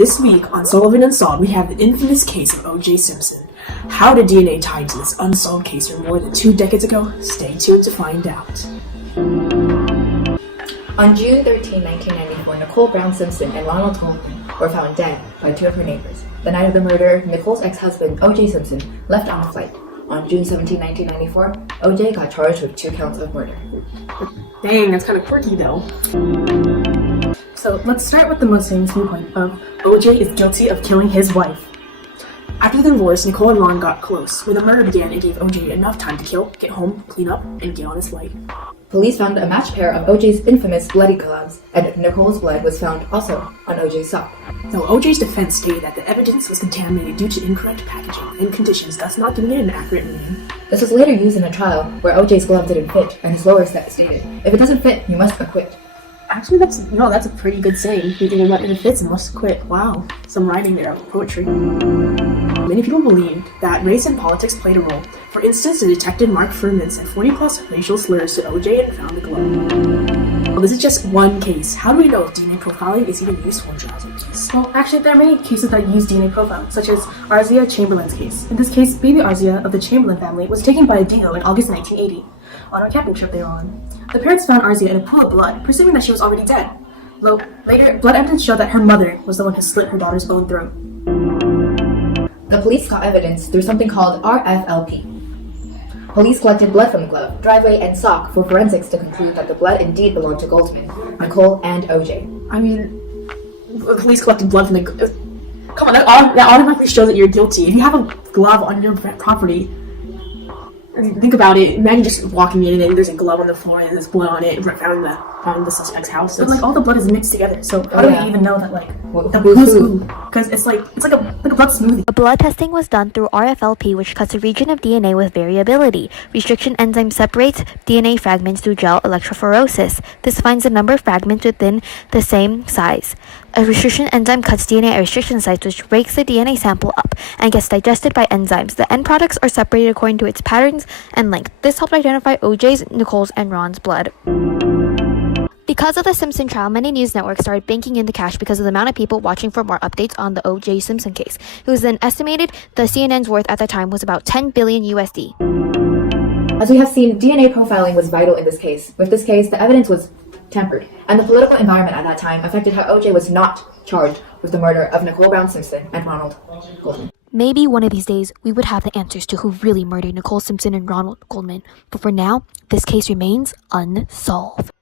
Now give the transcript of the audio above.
This week on Sullivan Unsolved, we have the infamous case of O.J. Simpson. How did DNA tie into this unsolved case from more than 2 decades ago? Stay tuned to find out. On June 13, 1994, Nicole Brown Simpson and Ronald Coleman were found dead by 2 of her neighbors. The night of the murder, Nicole's ex-husband, O.J. Simpson, left on a flight. On June 17, 1994, O.J. got charged with 2 counts of murder. Dang, that's kind of quirky though. So let's start with the most famous viewpoint of O.J. is guilty of killing his wife. After the divorce, Nicole and Ron got close. When the murder began, it gave O.J. enough time to kill, get home, clean up, and get on his flight. Police found a matched pair of O.J.'s infamous bloody gloves, and Nicole's blood was found also on O.J.'s sock. Though O.J.'s defense stated that the evidence was contaminated due to incorrect packaging and conditions, thus not giving it an accurate meaning. This was later used in a trial where O.J.'s glove didn't fit, and his lawyer stated, "If it doesn't fit, you must acquit." Actually, that's a pretty good saying. You think about it fits and must quit. Wow, some writing there, poetry. Many people believe that race and politics played a role. For instance, the detective Mark Furman said 40+ racial slurs to O.J. and found the glove. Well, this is just one case. How do we know if DNA profiling is even useful in trials like this? Well, actually, there are many cases that use DNA profiling, such as Arzia Chamberlain's case. In this case, baby Arzia of the Chamberlain family was taken by a dingo in August 1980 on a camping trip they were on. The parents found Arzia in a pool of blood, presuming that she was already dead. Later, blood evidence showed that her mother was the one who slit her daughter's own throat. The police got evidence through something called RFLP. Police collected blood from the glove, driveway, and sock for forensics to conclude that the blood indeed belonged to Goldman, Nicole, and O.J. I mean, the police collected blood from the... Come on, that automatically shows that you're guilty. If you have a glove on your property, think about it. Imagine just walking in and then there's a glove on the floor and there's blood on it found in the suspect's house. But all the blood is mixed together, so how do we even know that who's who? Because it's like a blood smoothie. The blood testing was done through RFLP, which cuts a region of DNA with variability. Restriction enzyme separates DNA fragments through gel electrophoresis. This finds the number of fragments within the same size. A restriction enzyme cuts DNA at restriction sites, which breaks the DNA sample up and gets digested by enzymes. The end products are separated according to its patterns and length. This helped identify O.J.'s, Nicole's, and Ron's blood. Because of the Simpson trial, many news networks started banking in the cash because of the amount of people watching for more updates on the O.J. Simpson case. It was then estimated the CNN's worth at the time was about 10 billion USD. As we have seen, DNA profiling was vital in this case. With this case, the evidence was tempered, and the political environment at that time affected how O.J. was not charged with the murder of Nicole Brown Simpson and Ronald Goldman. Maybe one of these days we would have the answers to who really murdered Nicole Simpson and Ronald Goldman. But for now, this case remains unsolved.